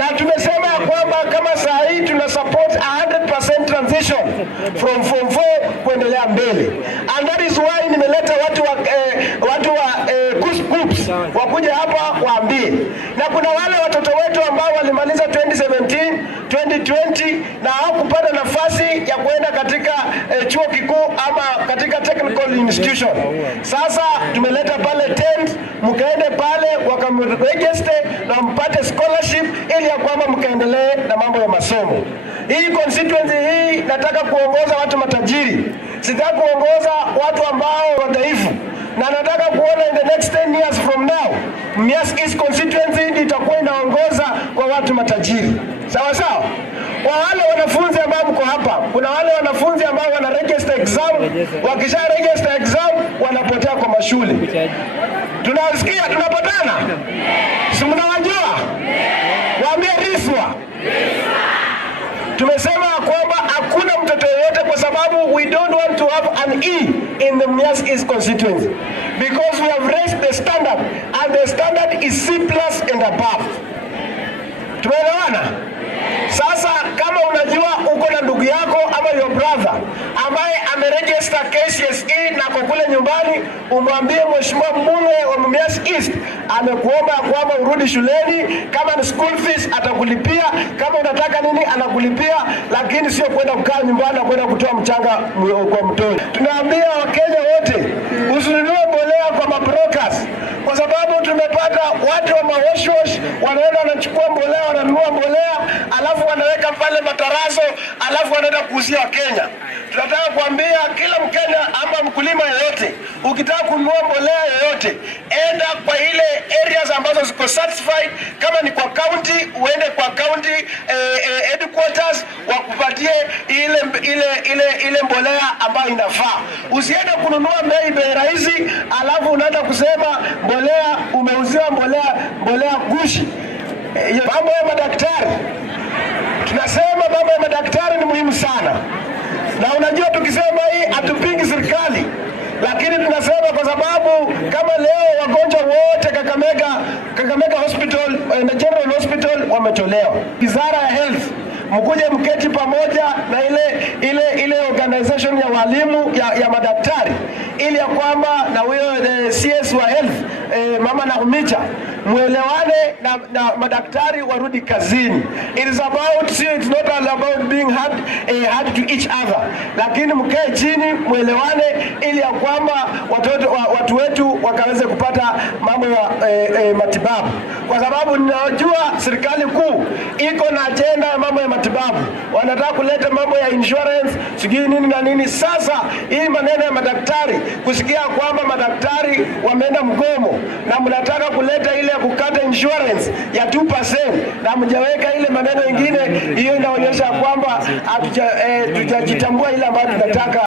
Na tumesema kwamba kama saa hii tuna support 100% transition from form 4 kuendelea mbele. And that is why nimeleta watu wa groups wakuja hapa waambie. Na kuna wale watoto wetu ambao walimaliza 2017, 2020 na hawakupata nafasi ya kuenda katika chuo kikuu ama katika technical institution. Sasa tumeleta pale tent, mkaende pale wakaregister na mpate scholarship ili ya kwamba mkaendelee na mambo ya masomo. Hii constituency hii nataka kuongoza watu matajiri. Sitaki kuongoza watu ambao wadhaifu. Na nataka kuona in the next 10 years from now, Mumias East constituency itakuwa inaongoza kwa watu matajiri. Sawa sawa? Kwa wale wanafunzi ambao mko hapa, kuna wale wanafunzi ambao wana register exam, wakisha register exam wanapotea kwa mashule. Tunasikia tunapatana? Si mnawajua? Waambie riswa. Tumesema kwamba hakuna mtoto yeyote kwa sababu we don't want to have an E in the Mumias East constituency because we have raised the standard and the standard is C+ and above. Tumeelewana? Sasa kama unajua uko na ndugu yako ama your brother ambaye ameregister KCSE na kwa kule nyumbani, umwambie mheshimiwa mbunge wa Mumias East amekuomba kwamba urudi shuleni, kama ni school fees atakulipia, kama unataka nini anakulipia, lakini sio kwenda kukaa nyumbani na kwenda kutoa mchanga kwa mtoni. Tunaambia Wakenya wote usinunue mbolea kwa mabrokers, kwa sababu tumepata watu wa mawash wanaenda wanachukua mbolea, wananunua mbolea, alafu wanaweka pale matarazo, alafu wanaenda kuuzia Wakenya. Tunataka kuambia kila Mkenya ama mkulima yoyote, ukitaka kununua mbolea yoyote, enda kwa ile areas ambazo ziko certified. Kama ni kwa county, uende kwa county headquarters wakupatie ile mbolea ambayo inafaa. Usiende kununua bei rahisi, alafu unaenda kusema mbolea umeuziwa mbolea gushi. Mambo ya madaktari, tunasema mambo ya madaktari ni muhimu sana. Na unajua tukisema hii hatupingi serikali, lakini tunasema kwa sababu kama leo wagonjwa wote Kakamega Hospital na General Hospital wametolewa. Wizara ya Health mkuje mketi pamoja na ile organization ya walimu ya madaktari, ili ya kwamba na huyo CS wa health mama Nahumicha muelewane na madaktari warudi kazini. It's not all about being hard to each other, lakini mkae chini muelewane ili ya kwamba watu wetu wakaweze kupata mambo ya matibabu, kwa sababu ninajua serikali kuu iko na agenda ya mambo ya matibabu. Wanataka kuleta mambo ya insurance, sijui nini na nini. Sasa hii maneno ya madaktari, kusikia kwamba madaktari wameenda mgomo na mnataka kuleta ile ya kukata insurance ya 2% na mjaweka ile maneno mengine, hiyo inaonyesha kwamba hatujajitambua ile ambayo tunataka.